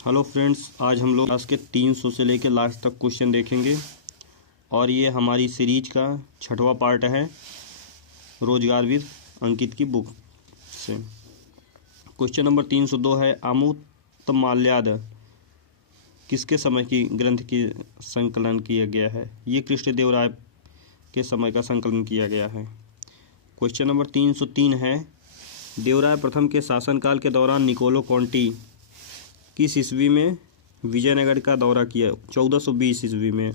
Hello friends, आज हम लोग क्लास के 300 से लेकर लास्ट तक क्वेश्चन देखेंगे और ये हमारी सीरीज का 6वां पार्ट है रोजगार विद अंकित की बुक से। क्वेश्चन नंबर 302 है, अमूर्तमाल्याद किसके समय की ग्रंथ की संकलन किया गया है? ये कृष्णदेवराय के समय का संकलन किया गया है। क्वेश्चन नंबर 303 है, देवराय प्रथम के शासनकाल के दौरान निकोलो कॉन्टी किस ईस्वी में विजयनगर का दौरा किया? 1420 ईस्वी में।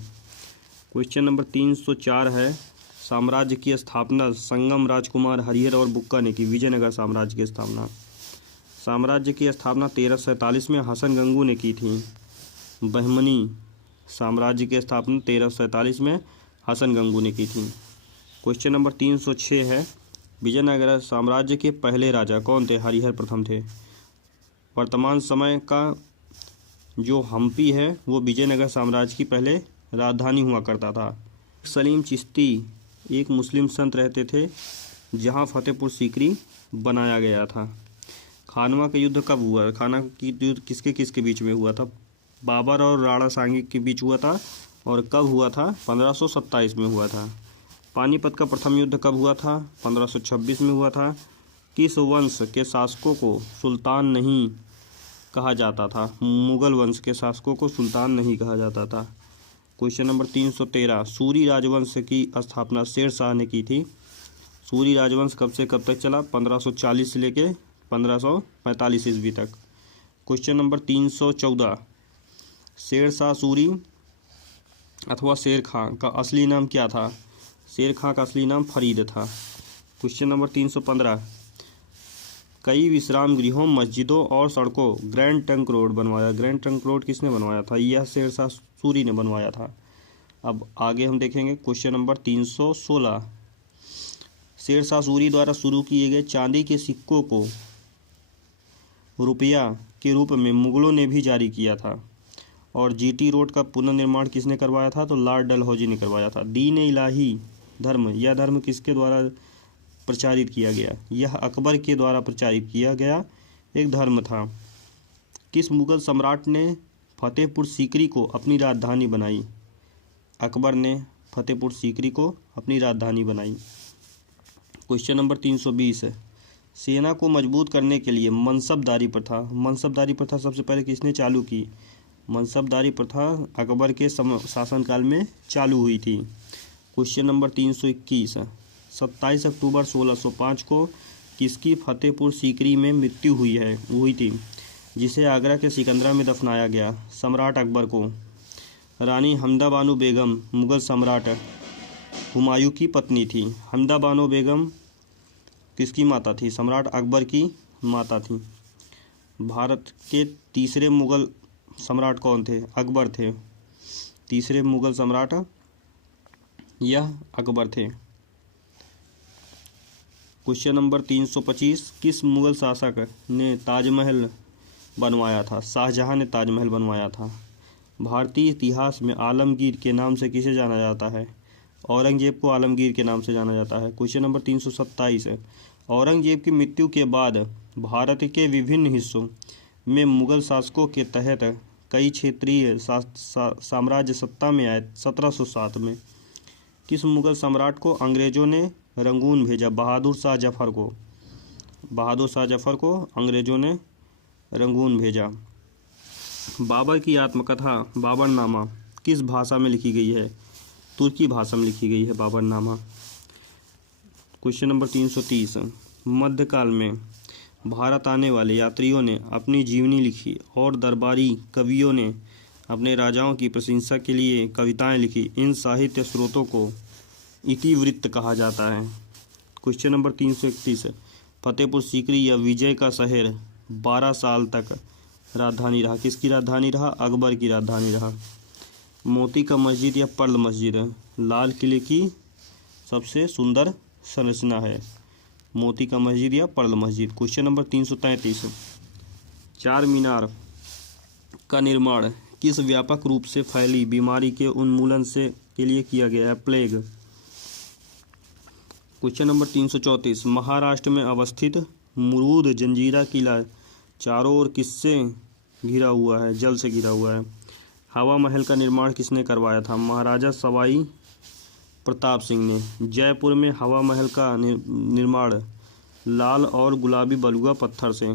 क्वेश्चन नंबर 304 है, साम्राज्य की स्थापना संगम राजकुमार हरिहर और बुक्का ने की। विजयनगर साम्राज्य की स्थापना साम्राज्य की स्थापना 1347 में हसन गंगू ने की थी। बहमनी साम्राज्य की स्थापना 1347 में हसन गंगू ने की थी। क्वेश्चन नंबर 306 है, विजयनगर साम्राज्य के पहले राजा कौन थे? हरिहर प्रथम थे। वर्तमान समय का जो हम्पी है वो विजयनगर साम्राज्य की पहले राजधानी हुआ करता था। सलीम चिश्ती एक मुस्लिम संत रहते थे जहां फतेहपुर सीकरी बनाया गया था। खानवा का युद्ध कब हुआ? खानवा की युद्ध किसके किसके बीच में हुआ था? बाबर और राणा सांगी के बीच हुआ था। और कब हुआ था? 1527 में हुआ था। पानीपत का प्रथम युद्ध कब हुआ था? 1526 में हुआ था। किस वंश के शासकों को सुल्तान नहीं कहा जाता था? मुगल वंश के शासकों को सुल्तान नहीं कहा जाता था। क्वेश्चन नंबर 313, सूरी राजवंश की स्थापना शेर शाह ने की थी। सूरी राजवंश कब से कब तक चला? 1540 से लेकर 1545 ईस्वी तक। क्वेश्चन नंबर 314, शेर शाह सूरी अथवा शेर खां का असली नाम क्या था? शेर खां का असली नाम फरीद था। क्वेश्चन नंबर 315, कई विश्राम गृहों, मस्जिदों और सड़कों ग्रैंड ट्रंक रोड बनवाया। ग्रैंड ट्रंक रोड किसने बनवाया था? यह शेर शाह सूरी ने बनवाया था। अब आगे हम देखेंगे क्वेश्चन नंबर 316, शेर शाह सूरी द्वारा शुरू किए गए चांदी के सिक्कों को रुपया के रूप में मुगलों ने भी जारी किया था। और जीटी रोड का पुनर्निर्माण किसने करवाया था? तो लॉर्ड डलहौजी ने करवाया था। दीन इलाही धर्म, यह धर्म किसके द्वारा प्रचारित किया गया? यह अकबर के द्वारा प्रचारित किया गया एक धर्म था। किस मुगल सम्राट ने फतेहपुर सीकरी को अपनी राजधानी बनाई? अकबर ने फतेहपुर सीकरी को अपनी राजधानी बनाई। क्वेश्चन नंबर 320 है, सेना को मजबूत करने के लिए मनसबदारी प्रथा सबसे पहले किसने चालू की? मनसबदारी प्रथा अकबर के शासनकाल में चालू हुई थी। क्वेश्चन नंबर 321 है, 27 अक्टूबर 1605 को किसकी फतेहपुर सीकरी में मृत्यु हुई थी जिसे आगरा के सिकंदरा में दफनाया गया? सम्राट अकबर को। रानी हमदा बानो बेगम मुगल सम्राट हुमायूं की पत्नी थी। हमदा बानो बेगम किसकी माता थी? सम्राट अकबर की माता थी। भारत के तीसरे मुगल सम्राट कौन थे? अकबर थे। तीसरे मुगल सम्राट यह अकबर थे। क्वेश्चन नंबर 325, किस मुगल शासक ने ताजमहल बनवाया था? शाहजहां ने ताजमहल बनवाया था। भारतीय इतिहास में आलमगीर के नाम से किसे जाना जाता है? औरंगजेब को आलमगीर के नाम से जाना जाता है। क्वेश्चन नंबर 327 है, औरंगजेब की मृत्यु के बाद भारत के विभिन्न हिस्सों में मुगल शासकों के तहत कई क्षेत्रीय साम्राज्य सत्ता में आए। 1707 में किस मुगल सम्राट को अंग्रेजों ने रंगून भेजा? बहादुर शाह जफर को अंग्रेजों ने रंगून भेजा। बाबर की आत्मकथा बाबरनामा किस भाषा में लिखी गई है? तुर्की भाषा में लिखी गई है बाबरनामा। क्वेश्चन नंबर 330, मध्यकाल में भारत आने वाले यात्रियों ने अपनी जीवनी लिखी और दरबारी कवियों ने अपने राजाओं की प्रशंसा के लिए कविताएं लिखी। इन साहित्य स्रोतों को इतिवृत्त कहा जाता है। क्वेश्चन नंबर 331, फतेहपुर सीकरी या विजय का शहर 12 साल तक राजधानी रहा। किसकी राजधानी रहा? अकबर की राजधानी रहा। मोती का मस्जिद या पर्ल मस्जिद लाल किले की सबसे सुंदर संरचना है। मोती का मस्जिद या पर्ल मस्जिद। क्वेश्चन नंबर 333, चार मीनार का निर्माण किस व्यापक रूप से फैली बीमारी के उन्मूलन के लिए किया गया है? प्लेग। क्वेश्चन नंबर 334, महाराष्ट्र में अवस्थित मुरूद जंजीरा किला चारों ओर किससे घिरा हुआ है, जल से घिरा हुआ है। हवा महल का निर्माण किसने करवाया था? महाराजा सवाई प्रताप सिंह ने। जयपुर में हवा महल का निर्माण लाल और गुलाबी बलुआ पत्थर से।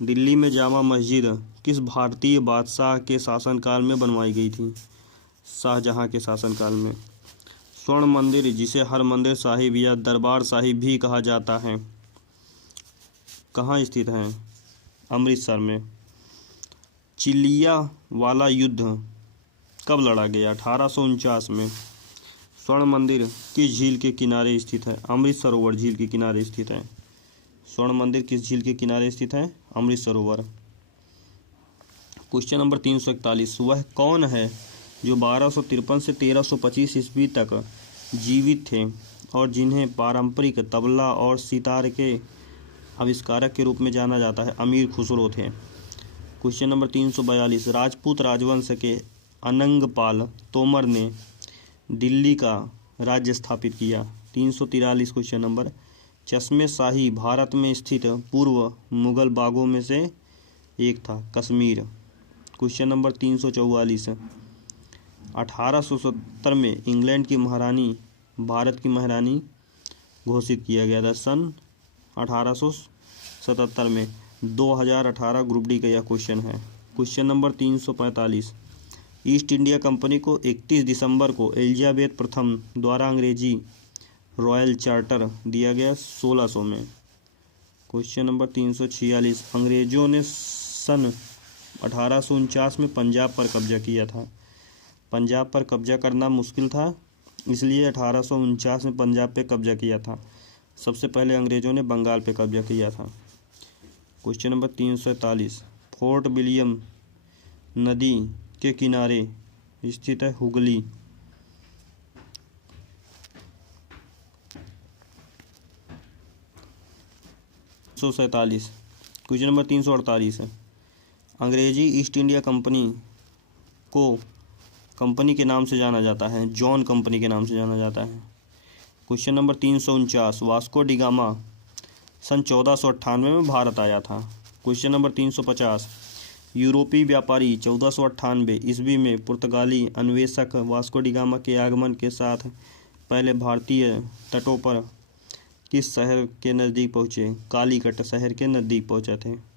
दिल्ली में जामा मस्जिद किस भारतीय बादशाह के शासनकाल में बनवाई गई थी? शाहजहां के शासनकाल में। स्वर्ण मंदिर जिसे हरमंदिर साहिब या दरबार साहिब भी कहा जाता है, कहाँ स्थित है? अमृतसर में। चिलिया वाला युद्ध कब लड़ा गया? 1849 में। स्वर्ण मंदिर किस झील के किनारे स्थित है? अमृत सरोवर झील के किनारे स्थित है। स्वर्ण मंदिर किस झील के किनारे स्थित है? अमृत सरोवर। क्वेश्चन नंबर 341, वह कौन है जो 1253 से 1325 ईस्वी तक जीवित थे और जिन्हें पारंपरिक तबला और सितार के आविष्कारक के रूप में जाना जाता है? अमीर खुसरो थे। क्वेश्चन नंबर 342, राजपूत राजवंश के अनंगपाल तोमर ने दिल्ली का राज्य स्थापित किया। 343 क्वेश्चन नंबर, चश्मे शाही भारत में स्थित पूर्व मुगल बागों में से एक था, कश्मीर। क्वेश्चन नंबर 344, 1870 में इंग्लैंड की महारानी भारत की महारानी घोषित किया गया था, सन 1877 में। 2018 ग्रुप डी का यह क्वेश्चन है। Question number 345, east India company को 31 दिसंबर को एलिजाबेथ प्रथम द्वारा अंग्रेजी रॉयल चार्टर दिया गया 1600 में। क्वेश्चन नंबर 346, अंग्रेजों ने सन 1849 में पंजाब पर कब्जा किया था। पंजाब पर कब्जा करना मुश्किल था, इसलिए 1849 में पंजाब पे कब्जा किया था। सबसे पहले अंग्रेजों ने बंगाल पे कब्जा किया था। क्वेश्चन नंबर 347, फोर्ट विलियम नदी के किनारे स्थित है हुगली। 347, क्वेश्चन नंबर 348 है, अंग्रेजी ईस्ट इंडिया कंपनी को कंपनी के नाम से जाना जाता है, जॉन कंपनी के नाम से जाना जाता है। Question number 349, Vasco da Gama सन 1498 में भारत आया था। क्वेश्चन नंबर 350, यूरोपीय व्यापारी 1498 ईस्वी में पुर्तगाली अन्वेषक वास्को डी गामा के आगमन के साथ पहले भारतीय तटों पर किस शहर के नज़दीक पहुँचे? कालीकट शहर के नज़दीक पहुँचे थे।